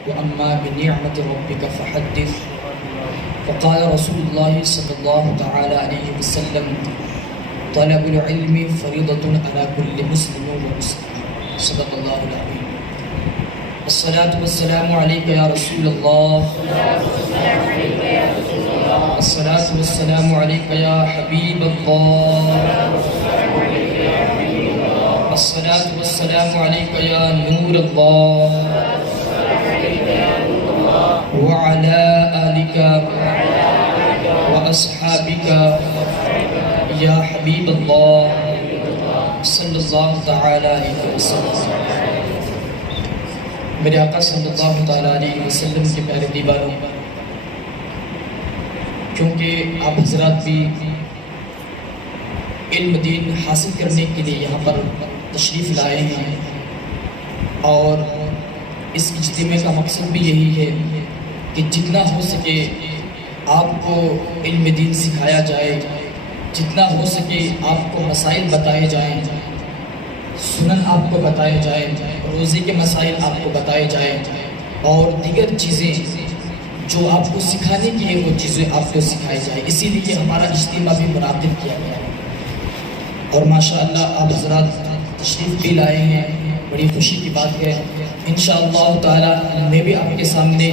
وأما بنعمة ربك فحدث. فقال رسول الله صلى الله تعالى عليه وسلم: طلب العلم فريضة على كل مسلم ومسلمة. صدق الله العظيم. الصلاة والسلام عليك يا رسول الله. الصلاة والسلام عليك يا حبيب الله. الصلاة والسلام عليك يا نور الله. وعلى آلك وأصحابك یا حبیب اللہ صلی اللہ تعالیٰ علیہ وسلم. میرے آقا صلی اللہ تعالیٰ علیہ وسلم کے پیارے دیوانوں، کیونکہ آپ حضرات بھی علم دین حاصل کرنے کے لیے یہاں پر تشریف لائے ہیں، اور اس اجتماع کا مقصد بھی یہی ہے کہ جتنا ہو سکے آپ کو علم دین سکھایا جائے، جتنا ہو سکے آپ کو مسائل بتائے جائیں، سنن آپ کو بتائے جائیں، روزے کے مسائل آپ کو بتائے جائیں، اور دیگر چیزیں جو آپ کو سکھانے کی ہے وہ چیزیں آپ کو سکھائی جائیں. اسی لیے ہمارا اجتماع بھی منعقد کیا گیا ہے، اور ماشاءاللہ آپ حضرات تشریف بھی لائے ہیں، بڑی خوشی کی بات ہے. انشاءاللہ تعالی میں بھی آپ کے سامنے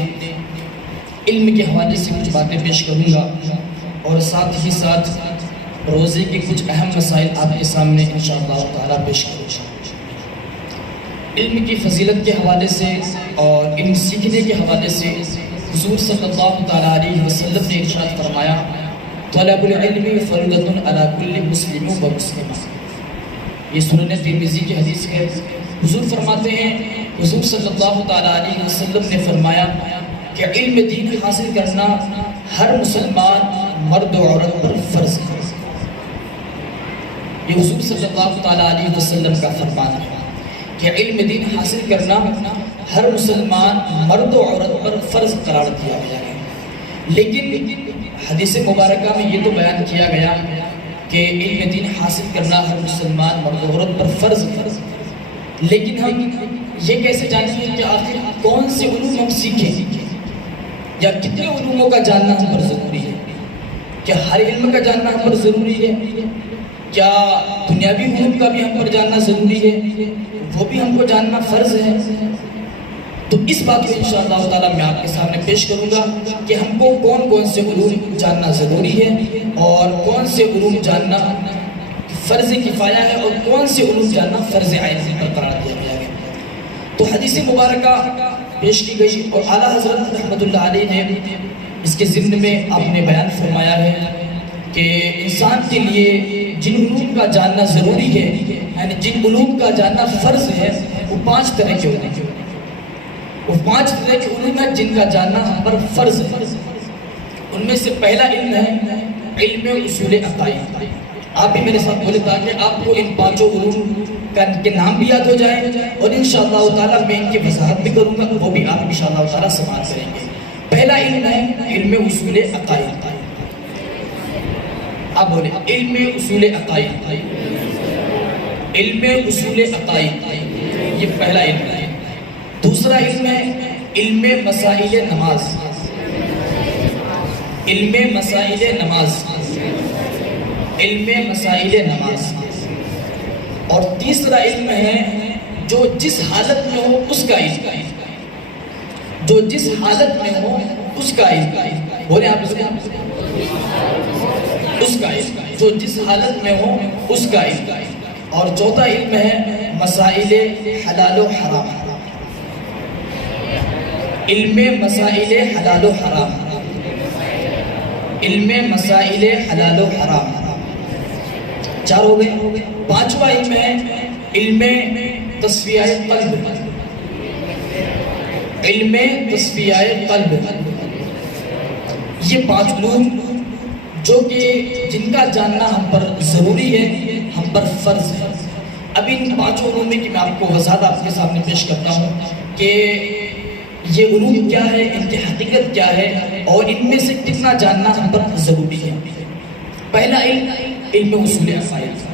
علم کے حوالے سے کچھ باتیں پیش کروں گا، اور ساتھ ہی ساتھ روزے کے کچھ اہم مسائل آپ کے سامنے انشاءاللہ تعالی پیش کروں گا. علم کی فضیلت کے حوالے سے اور علم سیکھنے کے حوالے سے حضور صلی اللہ تعالی علیہ وسلم نے ارشاد فرمایا: طلب العلم فرضۃ علی کل مسلم و مسلمہ. یہ سنن ترمذی کی حدیث ہے. حضور فرماتے ہیں، حضور صلی اللہ تعالی علیہ وسلم نے فرمایا کہ علم دین حاصل کرنا ہر مسلمان مرد و عورت پر فرض ہے. یہ حضور صلی اللہ تعالی علیہ وسلم کا فرمان ہے کہ علم دین حاصل کرنا ہر مسلمان مرد و عورت پر فرض قرار دیا گیا ہے. لیکن حدیث مبارکہ میں یہ تو بیان کیا گیا کہ علم دین حاصل کرنا ہر مسلمان مرد و عورت پر فرض ہے، لیکن ہم یہ کیسے جانیں گے کہ آخر کون سے علوم ہم سیکھیں، یا کتنے علوموں کا جاننا ہم پر ضروری ہے؟ کیا ہر علم کا جاننا ہم پر ضروری ہے؟ کیا دنیاوی علوم کا بھی ہم پر جاننا ضروری ہے؟ وہ بھی ہم کو جاننا فرض ہے؟ تو اس بات کو انشاءاللہ تعالی میں آپ کے سامنے پیش کروں گا کہ ہم کو کون کون سے علوم جاننا ضروری ہے، اور کون سے علوم جاننا فرض کفایہ ہے، اور کون سے علوم جاننا فرض عین پر قرار دیا گیا ہے. تو حدیث مبارکہ پیش کی گئی، اور اعلیٰ حضرت رحمۃ اللہ علیہ نے اس کے ضمن میں آپ نے بیان فرمایا ہے کہ انسان کے لیے جن علوم کا جاننا ضروری ہے، یعنی جن علوم کا جاننا فرض ہے، وہ 5 طرح کے علوم ہیں. وہ 5 طرح کے علوم ہیں جن کا جاننا ہم پر فرض ہے. ان میں سے پہلا علم ہے علم اصول عقائد. آپ بھی میرے ساتھ بولے تاکہ آپ کو ان 5 علوم کے نام بھی یاد ہو جائیں، اور انشاءاللہ تعالی میں ان کی وضاحت بھی کروں گا، وہ بھی آپ انشاءاللہ تعالی سماعت کریں گے. پہلا علم ہے علم اصول عقائد. آپ بولے علم اصول عقائد. علم اصول عقائد یہ پہلا علم ہے. دوسرا علم ہے علم مسائل نماز. علم مسائل نماز. علم مسائل نماز. اور تیسرا علم ہے جو جس حالت میں ہو اس کا علم. جو جس حالت میں ہو اس کا علم. بولے آپ اس کا علم جو جس حالت میں ہو اس کا علم. اور چوتھا علم ہے مسائل حلال و حرام. علم مسائل حلال و حرام. علم مسائل حلال و حرام. 4 ہو گئے. 5واں علم ہے علم تصفیہ قلب. علم تصفیہ قلب. یہ 5 علوم جو کہ جن کا جاننا ہم پر ضروری ہے، ہم پر فرض ہے. ابھی ان 5 علوم میں کہ میں آپ کو وضاحت آپ کے سامنے پیش کرتا ہوں کہ یہ علوم کیا ہے، ان کی حقیقت کیا ہے، اور ان میں سے کتنا جاننا ہم پر ضروری ہے. پہلا علم علم اصول عقائد.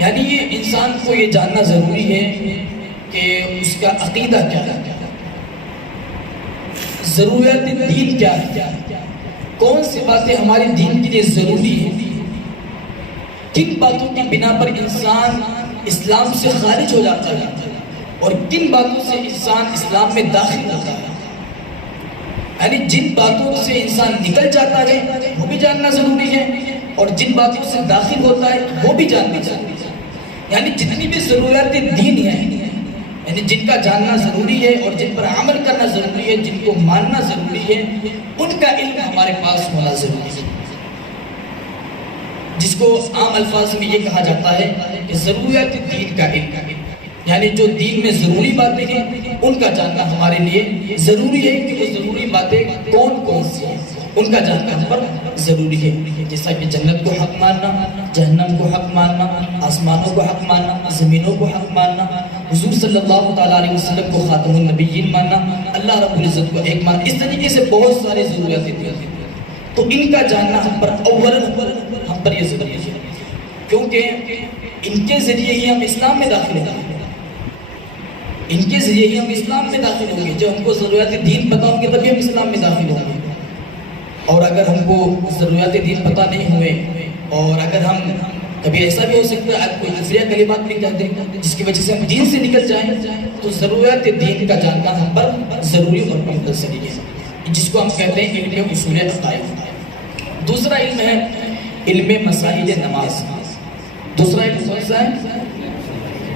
یعنی یہ انسان کو یہ جاننا ضروری ہے کہ اس کا عقیدہ کیا ہے. ضروریات دین کیا ہے، کون سی باتیں ہماری دین کے لیے ضروری ہیں، کن باتوں کی بنا پر انسان اسلام سے خارج ہو جاتا ہے اور کن باتوں سے انسان اسلام میں داخل ہوتا ہے. یعنی جن باتوں سے انسان نکل جاتا ہے وہ بھی جاننا ضروری ہے اور جن باتوں سے داخل ہوتا ہے وہ بھی جاننا ضروری ہے. یعنی جتنی بھی ضروریات دین ہیں، یعنی جن کا جاننا ضروری ہے اور جن پر عمل کرنا ضروری ہے، جن کو ماننا ضروری ہے، ان کا علم ہمارے پاس ہونا ضروری ہے. جس کو عام الفاظ میں یہ کہا جاتا ہے کہ ضروریات دین کا علم، یعنی جو دین میں ضروری باتیں ہیں ان کا جاننا ہمارے لیے ضروری ہے کہ وہ ضروری باتیں کون کون سی ہیں، ان کا جاننا ہم پر ضروری ہے. جیسا کہ جنت کو حق ماننا، جہنم کو حق ماننا، آسمانوں کو حق ماننا، زمینوں کو حق ماننا، حضور صلی اللہ تعالیٰ علیہ وسلم کو خاتم النبیین ماننا، اللہ رب العزت کو ایک ماننا، اس طریقے سے بہت سارے ضروریات ہیں. تو ان کا جاننا ہم پر ہم پر یہ ضروری ہے، کیونکہ ان کے ذریعے ہی ہم اسلام میں داخل ہوں گے. ان کے ذریعے ہی ہم اسلام میں داخل ہوں گے. جب ہم کو ضروریات دین پتہ ہوں گے تبھی ہم اسلام میں داخل ہوں گے. اور اگر ہم کو ضروریات دین پتہ نہیں ہوئے اور اگر ہم کبھی ایسا بھی ہو سکتا ہے آپ کوئی خفیہ کلمات لکھ جاتے ہیں جس کی وجہ سے ہم دین سے نکل جائیں، تو ضروریات دین کا جاننا ہم پر ضروری اور کمپلسری ہے، جس کو ہم کہتے ہیں علم اصول عقائد. دوسرا علم ہے علم مسائل نماز. دوسرا علم کون سا ہے؟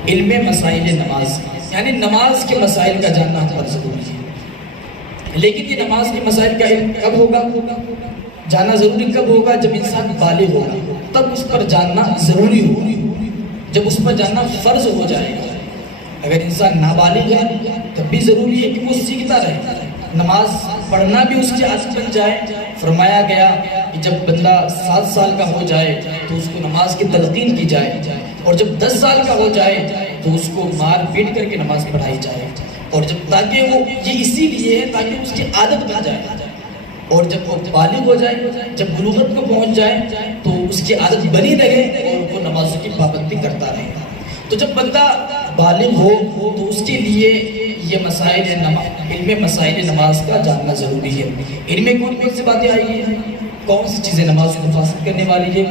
علم مسائل نماز، یعنی نماز کے مسائل کا جاننا ہم پر ضروری ہے. لیکن یہ نماز کے مسائل کا علم کب ہوگا، جاننا ضروری کب ہوگا؟ جب انسان بالغ ہوگا تب اس پر جاننا ضروری ہوگا، جب اس پر جاننا فرض ہو جائے گا. اگر انسان نابالغ ہے تب بھی ضروری ہے کہ وہ سیکھتا رہے، نماز پڑھنا بھی اس کی عادت بن جائے. فرمایا گیا کہ جب بندہ 7 سال کا ہو جائے تو اس کو نماز کی تلقین کی جائے، اور جب 10 سال کا ہو جائے تو اس کو مار پیٹ کر کے نماز پڑھائی جائے. اور جب تاکہ وہ یہ اسی لیے ہے تاکہ اس کی عادت بن جائے، اور جب وہ بالغ ہو جائے، جب بلوغت کو پہنچ جائے تو اس کی عادت بنی رہے اور وہ نمازوں کی پابندی کرتا رہے. تو جب بندہ بالغ ہو تو اس کے لیے یہ مسائل علم مسائل نماز کا جاننا ضروری ہے. علم میں کون کون سی باتیں آئی ہیں، کون سی چیزیں نماز کو فاسد کرنے والی ہے،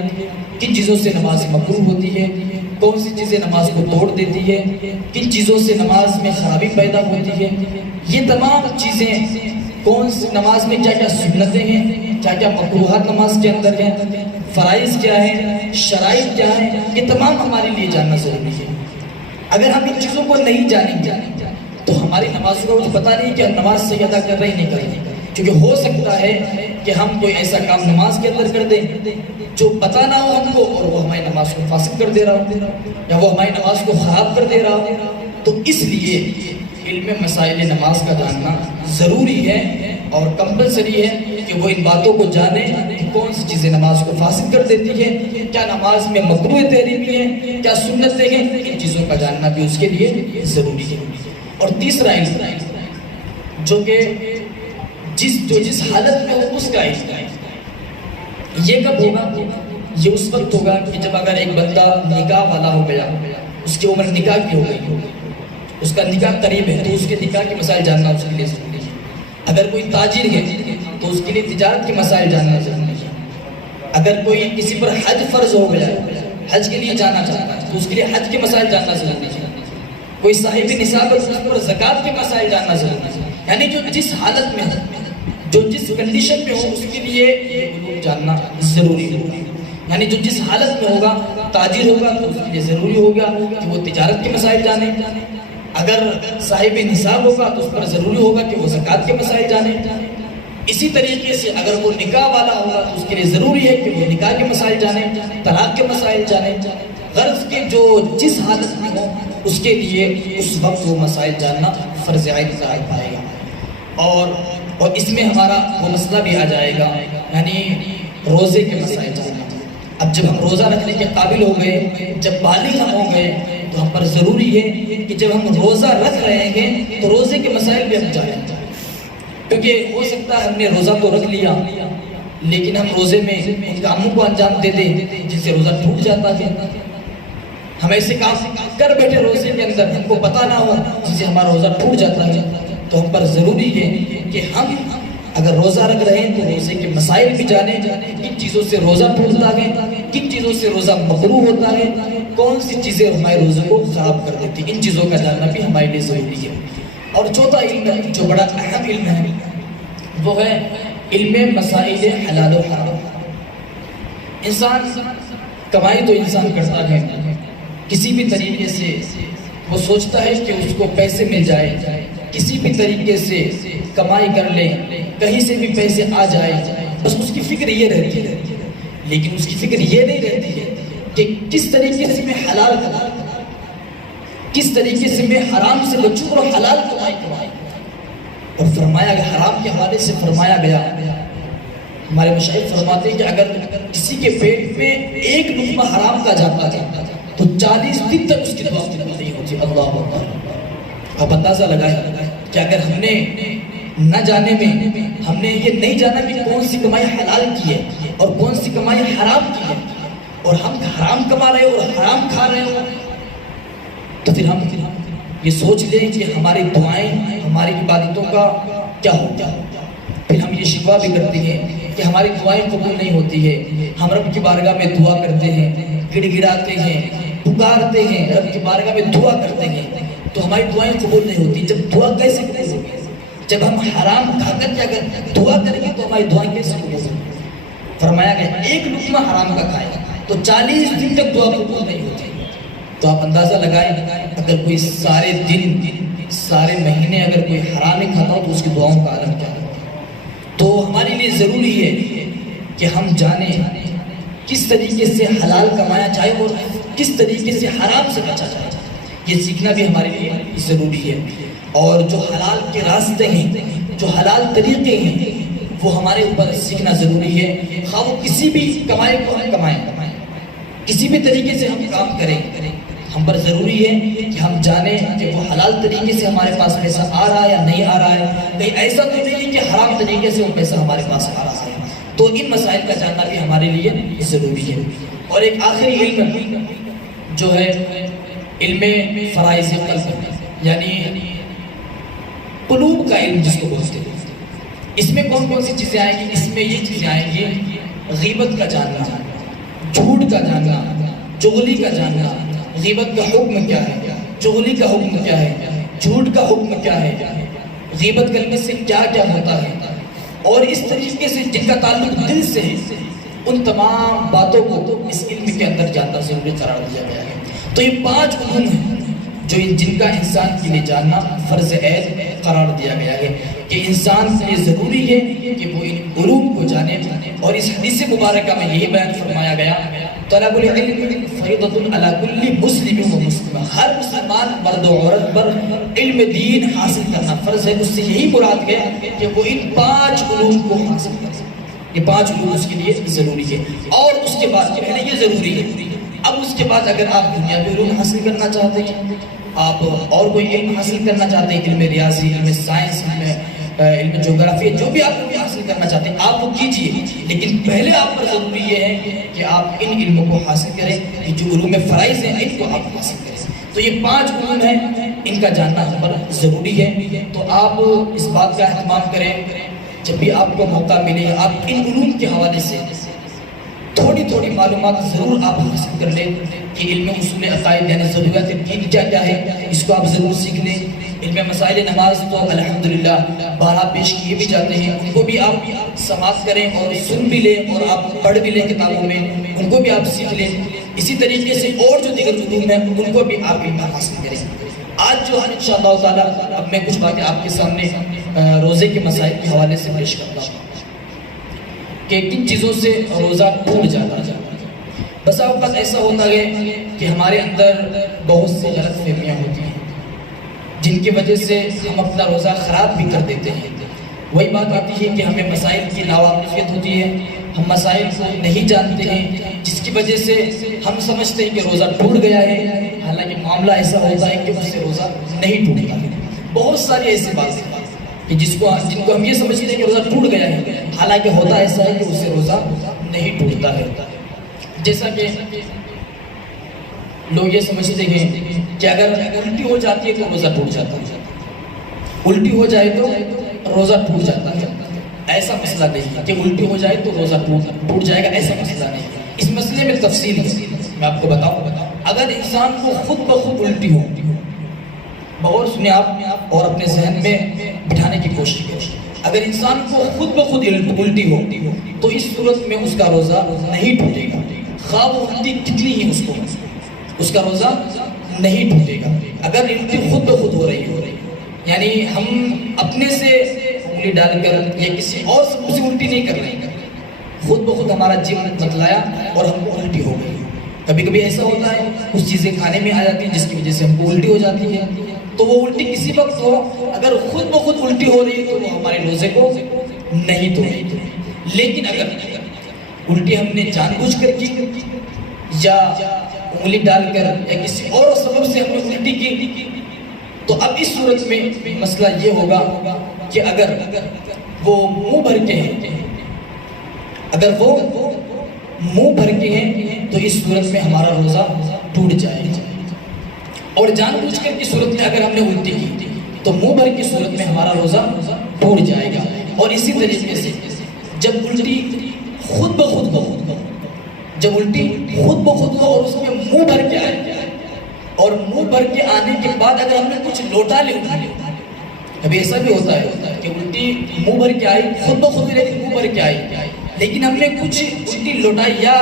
کن چیزوں سے نماز مکروہ ہوتی ہے، کون سی چیزیں نماز کو توڑ دیتی ہے، کن چیزوں سے نماز میں خرابی پیدا ہوتی ہے. یہ تمام چیزیں کون سی نماز میں کیا کیا سنتیں ہیں، کیا کیا مکروہات نماز کے اندر ہیں، فرائض کیا ہیں، شرائط کیا ہیں، یہ تمام ہمارے لیے جاننا ضروری ہے. اگر ہم ان چیزوں کو نہیں جانیں گے تو ہماری نماز کو پتہ نہیں کہ ہم نماز صحیح ادا کر رہے ہیں نہیں کر رہے. کیونکہ ہو سکتا ہے کہ ہم کوئی ایسا کام نماز کے اندر کر دیں جو پتہ نہ ہو ہم کو اور وہ ہماری نماز کو فاسد کر دے رہا ہو یا وہ ہماری نماز کو خراب کر دے رہا ہو. تو اس لیے علم مسائل نماز کا جاننا ضروری ہے اور کمپلسری ہے کہ وہ ان باتوں کو جانے کہ کون سی چیزیں نماز کو فاسد کر دیتی ہے، کیا نماز میں مکروہ تحریمی ہے، کیا سنتیں ہیں، ان چیزوں کا جاننا بھی اس کے لیے ضروری ہے. اور تیسرا علم جو کہ جس حالت میں ہو اس کا علم ہے، یہ کب ہوگا؟ یہ اس وقت ہوگا کہ جب اگر ایک بندہ نکاح والا ہو گیا، اس کی عمر نکاح کی ہو گئی، اس کا نکاح قریب ہے، تو اس کے نکاح کے مسائل جاننا اس کے لیے ضروری ہے. اگر کوئی تاجر ہے تو اس کے لیے تجارت کے مسائل جاننا ضروری ہے. اگر کوئی کسی پر حج فرض ہو گیا، حج کے لیے جانا چاہتا ہے تو اس کے لیے حج کے مسائل جاننا ضروری ہے. کوئی صاحب نصاب ہے اس پر زکوٰۃ کے مسائل جاننا ضروری ہے. یعنی جو جس حالت میں جو جس کنڈیشن میں ہو اس کے لیے یہ جاننا ضروری ہے. یعنی جو جس حالت میں ہوگا، تاجر ہوگا تو اس کے لیے ضروری ہوگا کہ وہ تجارت کے مسائل جانے. اگر صاحب نصاب ہوگا تو اس پر ضروری ہوگا کہ وہ زکوٰۃ کے مسائل جانے. اسی طریقے سے اگر وہ نکاح والا ہوگا تو اس کے لیے ضروری ہے کہ وہ نکاح کے مسائل جانے، طلاق کے مسائل جانے. غرض کے جو جس حالت میں ہو اس کے لیے اس وقت وہ مسائل جاننا فرض عین قرار پائے گا. اور اس میں ہمارا وہ مسئلہ بھی آ جائے گا، یعنی روزے کے مسائل جاننا. اب جب ہم روزہ رکھنے کے قابل ہو گئے، جب بالغ ہم ہو گئے تو ہم پر ضروری ہے کہ جب ہم روزہ رکھ رہے ہیں تو روزے کے مسائل بھی ہم جانیں. کیونکہ ہو سکتا ہے ہم نے روزہ تو رکھ لیا لیکن ہم روزے میں ان کاموں کو انجام دے دیں جس سے روزہ ٹوٹ جاتا ہے. ہم ایسے کام کر بیٹھے روزے کے اندر ہم کو پتہ نہ ہو جس سے ہمارا روزہ ٹوٹ جاتا ہے. تو ہم پر ضروری ہے کہ ہم اگر روزہ رکھ رہے ہیں تو روزے کے مسائل بھی جانیں، کن چیزوں سے روزہ ٹوٹتا ہے، کن چیزوں سے روزہ مکروہ ہوتا ہے، کون سی چیزیں ہمارے روزے کو خراب کر دیتی ہیں، ان چیزوں کا جاننا بھی ہمارے لیے ضروری ہے۔ اور چوتھا علم ہے جو بڑا اہم علم ہے وہ ہے علم مسائل حلال و حرام۔ انسان کمائی تو انسان کرتا ہے، کسی بھی طریقے سے وہ سوچتا ہے کہ اس کو پیسے مل جائے، کسی بھی طریقے سے کمائی کر لے، کہیں سے بھی پیسے آ جائے، بس اس کی فکر یہ رہتی ہے، لیکن اس کی فکر یہ نہیں رہتی ہے کہ کس طریقے سے میں حلال کماؤں، کس طریقے سے میں حرام سے بچوں اور حلال کمائی کرواؤں۔ اور فرمایا گیا، حرام کے حوالے سے فرمایا گیا، ہمارے مشاہد فرماتے ہیں کہ اگر کسی کے پیٹ میں ایک لقمہ حرام کا جاتا ہے تو 40 دن تک اس کی دعا قبول نہیں ہوتی۔ اللہ اکبر۔ آپ اندازہ لگائیں کہ اگر ہم نے نہ جانے میں ہم نے یہ نہیں جانا کہ کون سی کمائی حلال کی ہے اور کون سی کمائی حرام کی ہے، اور ہم حرام کما رہے ہو اور حرام کھا رہے ہو، تو پھر ہم یہ سوچ لیں کہ ہماری دعائیں، ہماری عبادتوں کا کیا ہوگا۔ پھر ہم یہ شکوہ بھی کرتے ہیں کہ ہماری دعائیں قبول نہیں ہوتی ہے، ہم رب کی بارگاہ میں دعا کرتے ہیں، گڑ گڑاتے ہیں، پکارتے ہیں، رب کی بارگاہ میں دعا کرتے ہیں، تو ہماری دعائیں قبول نہیں ہوتی۔ جب دعا کیسے قبول ہوگی؟ جب ہم حرام کھا کر کے اگر دعا کریں گے تو ہماری دعائیں کیسے قبول ہوگی؟ فرمایا گیا ایک لقمہ حرام کا کھائے تو 40 دن تک دعا قبول نہیں ہوتی۔ تو آپ اندازہ لگائیں اگر کوئی سارے دن، سارے مہینے اگر کوئی حرام ہی کھاتا ہو تو اس کی دعاؤں کا عالم کیا ہوگا۔ تو ہمارے لیے ضروری ہے کہ ہم جانیں کس طریقے سے حلال کمایا جائے اور کس طریقے سے حرام سے بچا جائے، یہ سیکھنا بھی ہمارے لیے ضروری ہے۔ اور جو حلال کے راستے ہیں، جو حلال طریقے ہیں، وہ ہمارے اوپر سیکھنا ضروری ہے۔ خواہ وہ کسی بھی کمائی کو ہم کمائیں، کسی بھی طریقے سے ہم کام کریں، ہم پر ضروری ہے کہ ہم جانیں کہ وہ حلال طریقے سے ہمارے پاس پیسہ آ رہا ہے یا نہیں آ رہا ہے، کہیں ایسا تو نہیں ہے کہ حرام طریقے سے وہ پیسہ ہمارے پاس آ رہا ہے۔ تو ان مسائل کا جاننا بھی ہمارے لیے ضروری ہے۔ اور ایک آخری علم جو ہے علم فرائض قلب، یعنی قلوب کا علم جس کو بولتے ہیں۔ اس میں کون کون سی چیزیں آئیں گی؟ اس میں یہ چیزیں آئیں گی: غیبت کا جاننا، جھوٹ کا جاننا، چغلی کا جاننا۔ غیبت کا حکم کیا ہے، چغلی کا حکم کیا ہے، جھوٹ کا حکم کیا ہے، غیبت کرنے سے کیا کیا ہوتا ہے، اور اس طریقے سے جن کا تعلق دل سے ہے، ان تمام باتوں کو اس علم کے اندر جاننا ضروری قرار دیا گیا ہے۔ تو یہ 5 علوم ہیں جو جن کا انسان کے لیے جاننا فرض عین قرار دیا گیا ہے کہ انسان کے لیے ضروری ہے کہ وہ ان علوم کو جانے۔ اور اس حدیث مبارکہ میں یہی بیان فرمایا گیا: طلب العلم فریضۃ علی کل مسلم و مسلمہ، ہر مسلمان مرد و عورت پر علم دین حاصل کرنا فرض ہے۔ اس سے یہی مراد ہے کہ وہ ان 5 علوم کو حاصل کرے، یہ 5 علوم اس کے لیے ضروری ہے۔ اور اس کے بعد پہلے یہ ضروری ہے، اب اس کے بعد اگر آپ دنیاوی علوم حاصل کرنا چاہتے ہیں، آپ اور کوئی علم حاصل کرنا چاہتے ہیں، علم ریاضی، علم سائنس، علم جغرافی، جو بھی آپ حاصل کرنا چاہتے ہیں آپ وہ کیجئے، لیکن پہلے آپ پر ضروری یہ ہے کہ آپ ان علموں کو حاصل کریں، کہ جو علوم فرائض ہیں ان کو آپ حاصل کریں۔ تو یہ 5 علوم ہیں، ان کا جاننا ہم پر ضروری ہے۔ تو آپ اس بات کا اہتمام کریں، جب بھی آپ کو موقع ملے آپ ان علوم کے حوالے سے تھوڑی تھوڑی معلومات ضرور آپ حاصل کر لیں کہ علم اصول عقائد یعنی ضروریات دین کیا کیا ہے، اس کو آپ ضرور سیکھ لیں۔ علم مسائل نماز تو الحمدللہ بارہ پیش کیے بھی جاتے ہیں، ان کو بھی آپ سماعت کریں اور سن بھی لیں اور آپ پڑھ بھی لیں کتابوں میں، ان کو بھی آپ سیکھ لیں۔ اسی طریقے سے اور جو دیگر علوم ہیں ان کو بھی آپ علم حاصل کریں۔ آج جو ہے انشاءاللہ تعالیٰ اب میں کچھ باتیں آپ کے سامنے روزے کے مسائل کے حوالے سے پیش کرتا ہوں کہ کن چیزوں سے روزہ ٹوٹ جاتا ہے۔ بس اوقات ایسا ہوتا ہے کہ ہمارے اندر بہت سی غلط فہمیاں ہوتی ہیں جن کی وجہ سے ہم اپنا روزہ خراب بھی کر دیتے ہیں۔ وہی بات آتی ہے کہ ہمیں مسائل کی لاواقفیت ہوتی ہے، ہم مسائل کو نہیں جانتے ہیں، جس کی وجہ سے ہم سمجھتے ہیں کہ روزہ ٹوٹ گیا ہے، حالانکہ معاملہ ایسا ہوتا ہے کہ اس سے روزہ نہیں ٹوٹتا۔ بہت ساری ایسی باتیں کہ جن کو ہم یہ سمجھتے ہیں کہ روزہ ٹوٹ گیا ہے، حالانکہ ہوتا ایسا ہے کہ اس سے روزہ نہیں ٹوٹتا ہے۔ جیسا کہ لوگ یہ سمجھتے ہیں کہ اگر الٹی ہو جاتی ہے تو روزہ ٹوٹ جاتا ہے، الٹی ہو جائے تو روزہ ٹوٹ جاتا ہے، ایسا مسئلہ نہیں کہ الٹی ہو جائے تو روزہ ٹوٹ جائے گا، ایسا مسئلہ نہیں۔ اس مسئلے میں تفصیل ہے، میں آپ کو بتاؤں۔ اگر انسان کو خود بخود الٹی ہو، بغور سنیں آپ اور اپنے ذہن میں بٹھانے کی کوشش کریں، اگر انسان کو خود بخود الٹی ہو تو اس صورت میں اس کا روزہ نہیں ٹوٹے گا، خواہ وہ الٹی کتنی ہی اس کا روزہ نہیں ٹوٹے گا۔ اگر الٹی خود بخود ہو رہی ہے، یعنی ہم اپنے سے انگلی ڈال کر یا کسی اور سے الٹی نہیں کر رہے ہیں، خود بخود ہمارا جی بتلایا اور ہم کو الٹی ہو گئی۔ کبھی کبھی ایسا ہوتا ہے کچھ چیزیں کھانے میں آ جاتی ہیں جس کی وجہ سے ہم کو الٹی ہو جاتی ہے، تو وہ الٹی کسی وقت ہو، اگر خود بخود الٹی ہو رہی ہے تو وہ ہمارے روزے کو نہیں توڑے گی۔ لیکن اگر الٹی ہم نے جان بوجھ کر کی یا انگلی ڈال کر یا کسی اور سبب سے ہم نے الٹی کی، تو اب اس صورت میں مسئلہ یہ ہوگا کہ اگر وہ منہ بھر کے ہیں، اگر وہ منہ بھر کے ہیں تو اس صورت میں ہمارا روزہ ٹوٹ جائے گا، اور جان بوجھ کر کی صورت میں اگر ہم نے الٹی کی تو منہ بھر کی صورت میں ہمارا روزہ ٹوٹ جائے گا۔ اور اسی طریقے سے جب الٹی خود بخود ہو، جب الٹی خود بخود ہو اور اس میں منہ بھر کے آئے، اور منہ بھر کے آنے کے بعد اگر ہم نے کچھ لوٹا لے، کبھی ایسا بھی ہوتا ہے کہ الٹی منہ بھر کے آئی، خود بخود لیکن منہ بھر کے آئی، لیکن ہم نے کچھ الٹی لوٹائی یا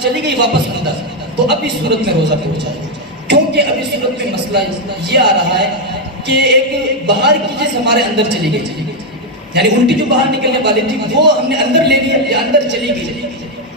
چلی گئی واپس اندر، تو اب اس صورت میں روزہ ٹوٹ جائے گا۔ کیونکہ اب اس صورت میں مسئلہ یہ آ رہا ہے کہ ایک باہر کی چیز ہمارے اندر چلی گئی، یعنی الٹی جو باہر نکلنے والی تھی وہ ہم نے اندر لے لیا یا اندر چلی گئی،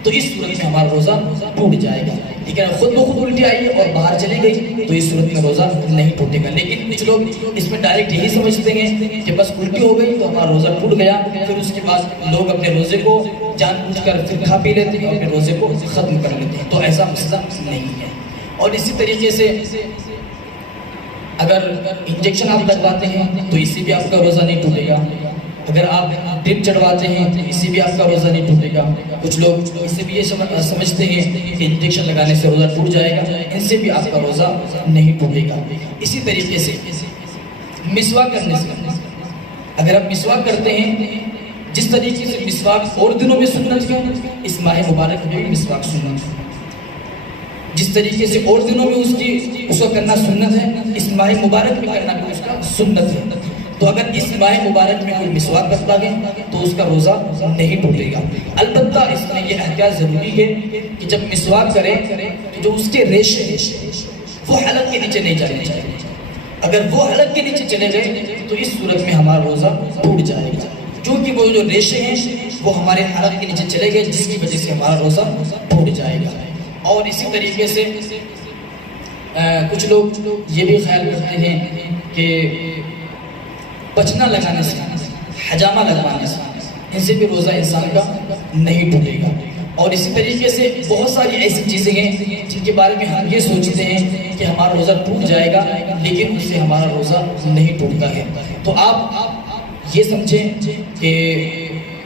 تو اس صورت میں ہمارا روزہ ٹوٹ جائے گا۔ لیکن خود بخود الٹی آئی اور باہر چلی گئی تو اس صورت میں روزہ نہیں ٹوٹے گا۔ لیکن کچھ لوگ اس میں ڈائریکٹ یہی سمجھتے ہیں کہ بس الٹی ہو گئی تو ہمارا روزہ ٹوٹ گیا، پھر اس کے بعد لوگ اپنے روزے کو جان بوجھ کر پھر کھا پی لیتے ہیں اور اپنے روزے کو ختم کر لیتے ہیں، تو ایسا مسئلہ نہیں ہے۔ اور اسی طریقے سے اگر انجیکشن آپ لگواتے ہیں تو اس سے بھی آپ کا روزہ نہیں ٹوٹے گا، اگر آپ ڈرپ چڑھواتے ہیں تو اس سے بھی آپ کا روزہ نہیں ٹوٹے گا۔ کچھ لوگ اس سے بھی یہ سمجھتے ہیں کہ انجیکشن لگانے سے روزہ ٹوٹ جائے گا، ان سے بھی آپ کا روزہ نہیں ٹوٹے گا۔ اسی طریقے سے مسواک کرنے سے، اگر آپ مسواک کرتے ہیں جس طریقے سے مسواک اور دنوں میں سنت ہے، اس ماہ مبارک میں بھی مسواک سنت ہے، جس طریقے سے اور دنوں میں اس کو کرنا سنت ہے، اس ماہ مبارک میں کرنا بھی اس کا سنت ہے۔ تو اگر اس ماہ مبارک میں کوئی مسواک کرتا ہے تو اس کا روزہ نہیں ٹوٹے گا۔ البتہ اس میں یہ احتیاط ضروری ہے کہ جب مسواک کریں تو جو اس کے ریشے وہ حلق کے نیچے نہیں جانے چاہیے، اگر وہ حلق کے نیچے چلے گئے تو اس صورت میں ہمارا روزہ ٹوٹ جائے گا، کیونکہ وہ جو ریشے ہیں وہ ہمارے حلق کے نیچے چلے گئے، جس کی وجہ سے ہمارا روزہ ٹوٹ جائے گا۔ اور اسی طریقے سے کچھ لوگ یہ بھی خیال کرتے ہیں کہ پچنا لگانے سے، حجامہ لگوانے سے، ان سے بھی روزہ انسان کا نہیں ٹوٹے گا۔ اور اسی طریقے سے بہت ساری ایسی چیزیں ہیں جن کے بارے میں ہم یہ سوچتے ہیں کہ ہمارا روزہ ٹوٹ جائے گا، لیکن اس سے ہمارا روزہ نہیں ٹوٹتا ہے۔ تو آپ یہ سمجھیں کہ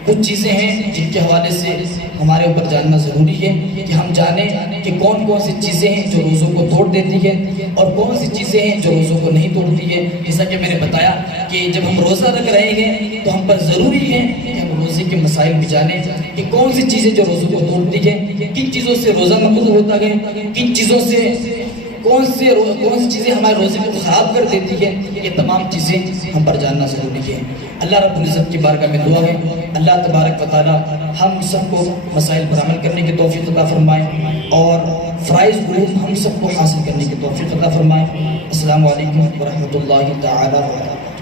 کچھ چیزیں ہیں جن کے حوالے سے ہمارے اوپر جاننا ضروری ہے کہ ہم جانیں کہ کون کون سی چیزیں ہیں جو روزوں کو توڑ دیتی ہے اور کون سی چیزیں ہیں جو روزوں کو نہیں توڑتی ہے۔ جیسا کہ میں نے بتایا کہ جب ہم روزہ رکھ رہے ہیں تو ہم پر ضروری ہے کہ ہم روزے کے مسائل بھی جانیں کہ کون سی چیزیں جو روزوں کو توڑتی ہے، کن چیزوں سے روزہ مقبول ہوتا ہے، کن چیزوں سے کون سی چیزیں ہمارے روزے کو خراب کر دیتی ہے، یہ تمام چیزیں ہم پر جاننا ضروری ہے۔ اللہ رب العزت کی بارگاہ میں دعا ہے اللہ تبارک و تعالی ہم سب کو مسائل پر عمل کرنے کی توفیق عطا فرمائے اور فرائض علوم ہم سب کو حاصل کرنے کی توفیق عطا فرمائے۔ السلام علیکم ورحمۃ اللہ تعالی وبرکاتہ۔